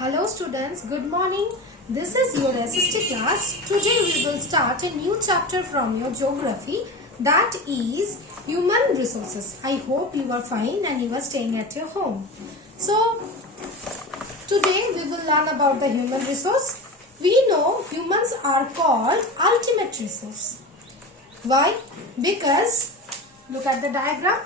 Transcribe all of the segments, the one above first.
Hello students, good morning. This is your SST class. Today we will start a new chapter from your geography, that is human resources. I hope you are fine and you are staying at your home. So today we will learn about the human resource. We know humans are called ultimate resource. Why? Because look at the diagram.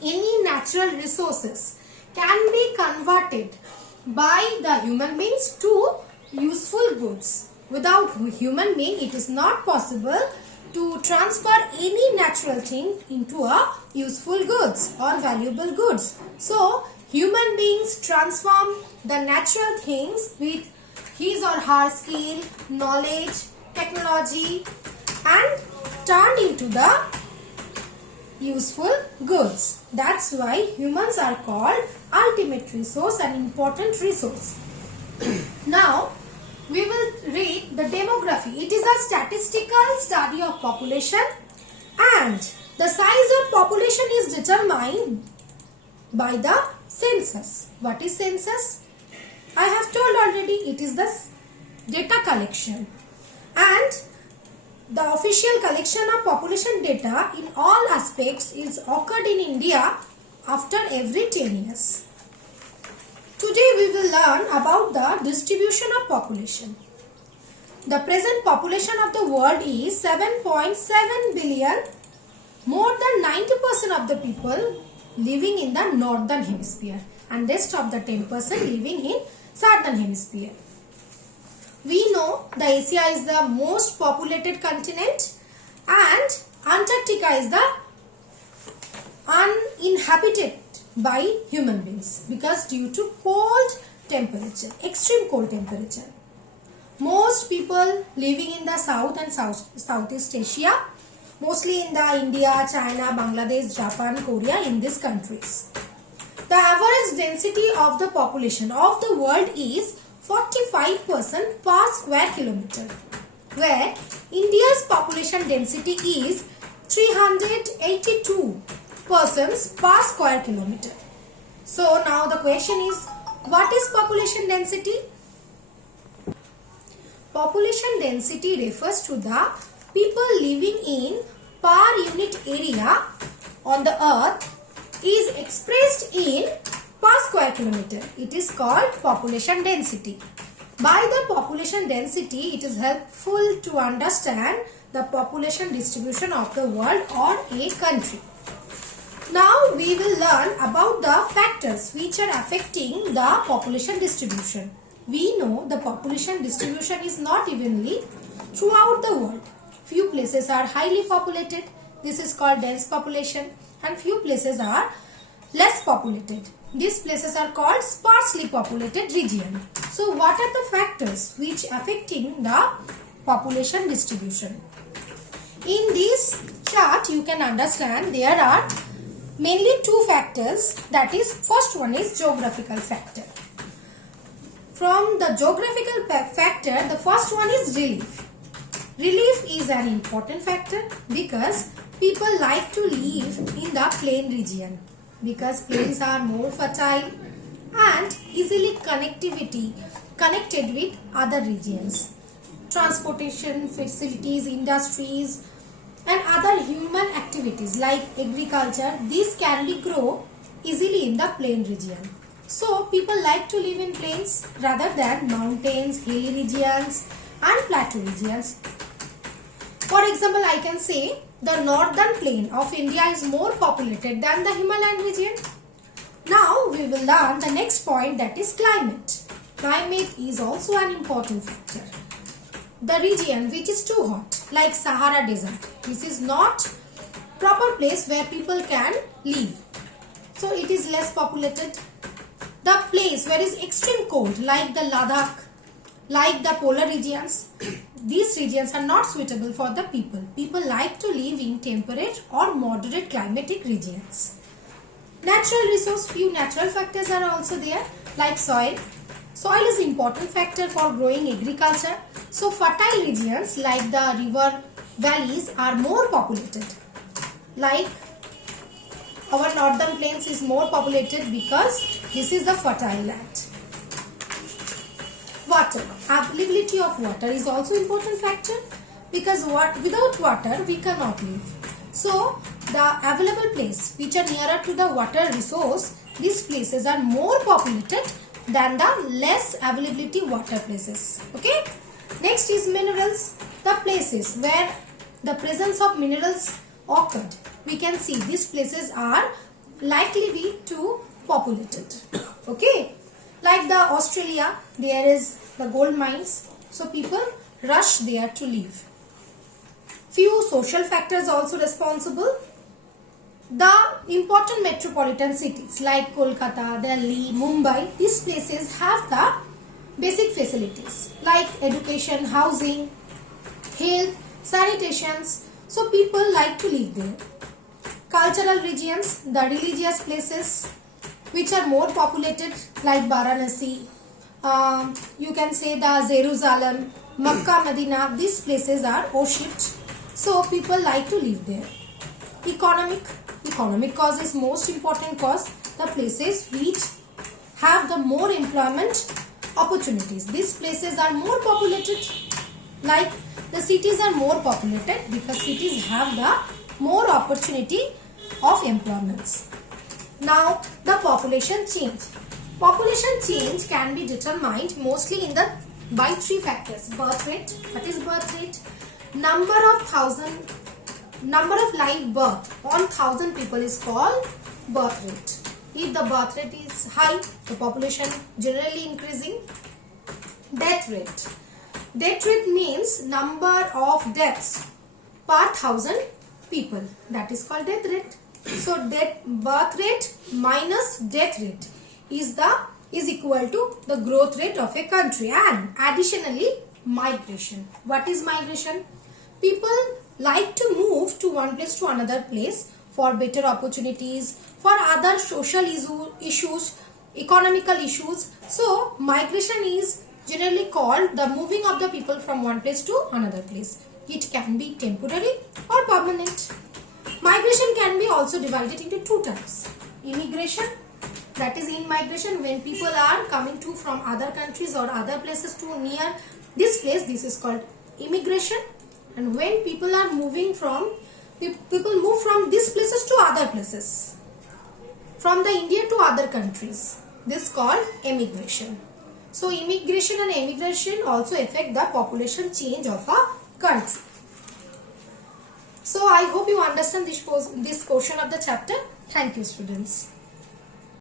Any natural resources can be converted by the human beings to useful goods. Without human being, it is not possible to transfer any natural thing into a useful goods or valuable goods. So, human beings transform the natural things with his or her skill, knowledge, technology and turned into the useful goods. That's why humans are called ultimate resource and important resource. Now we will read the demography. It is a statistical study of population, and the size of population is determined by the census. What is census? I have told already, it is the data collection, and the official collection of population data in all aspects is occurred in India after every 10 years. Today we will learn about the distribution of population. The present population of the world is 7.7 billion. More than 90% of the people living in the northern hemisphere and rest of the 10% living in southern hemisphere. We know the Asia is the most populated continent and Antarctica is the uninhabited by human beings because due to cold temperature, extreme cold temperature. Most people living in the South and Southeast Asia, mostly in the India, China, Bangladesh, Japan, Korea, in these countries. The average density of the population of the world is 45% per square kilometer, where India's population density is 382 persons per square kilometer. So now the question is, what is population density? Population density refers to the people living in per unit area on the earth is expressed in per square kilometer. It is called population density. By the population density, it is helpful to understand the population distribution of the world or a country. Now we will learn about the factors which are affecting the population distribution. We know the population distribution is not evenly throughout the world. Few places are highly populated. This is called dense population, and few places are less populated. These places are called sparsely populated region. So what are the factors which affecting the population distribution? In this chart you can understand there are mainly two factors. That is, first one is geographical factor. From the geographical factor, the first one is relief. Relief is an important factor because people like to live in the plain region, because plains are more fertile and easily connected with other regions. Transportation facilities, industries and other human activities like agriculture, these can be grow easily in the plain region. So people like to live in plains rather than mountains, hilly regions and plateau regions. For example, I can say the northern plain of India is more populated than the Himalayan region. Now we will learn the next point, that is climate. Climate is also an important factor. The region which is too hot, like Sahara Desert, this is not proper place where people can live. So it is less populated. The place where is extreme cold, like the Ladakh, like the polar regions, these regions are not suitable for the people. People like to live in temperate or moderate climatic regions. Natural resource, few natural factors are also there, like soil. Soil is important factor for growing agriculture. So fertile regions like the river valleys are more populated. Like our northern plains is more populated because this is the fertile land. Water. Availability of water is also important factor, because without water we cannot live. So the available place which are nearer to the water resource, these places are more populated than the less availability water places. Okay. Next is minerals. The places where the presence of minerals occurred, we can see these places are likely be too populated. Okay. Like the Australia, there is the gold mines, so people rush there to live. Few social factors also responsible. The important metropolitan cities like Kolkata, Delhi, Mumbai, these places have the basic facilities like education, housing, health, sanitations. So people like to live there. Cultural regions, the religious places which are more populated like Varanasi, you can say the Jerusalem, Makkah, Medina, these places are worshipped. So people like to live there. Economic cause is most important cause. The places which have the more employment opportunities. These places are more populated. Like the cities are more populated because cities have the more opportunity of employments. Now the population change. Population change can be determined mostly by three factors. Birth rate. What is birth rate? Number of live birth on 1000 people is called birth rate. If the birth rate is high, the population generally increasing. Death rate. Death rate means number of deaths per 1000 people. That is called death rate. So birth rate minus death rate is equal to the growth rate of a country. And additionally, migration. What is migration? People like to move to one place to another place for better opportunities, for other social issues, economical issues. So migration is generally called the moving of the people from one place to another place. It can be temporary or permanent. Migration can be also divided into two types. Immigration, that is in migration when people are coming from other countries or other places to near this place, this is called immigration. And when people are moving people move from these places to other places, from the India to other countries, this is called emigration. So immigration and emigration also affect the population change of a country. So I hope you understand this portion of the chapter. Thank you, students.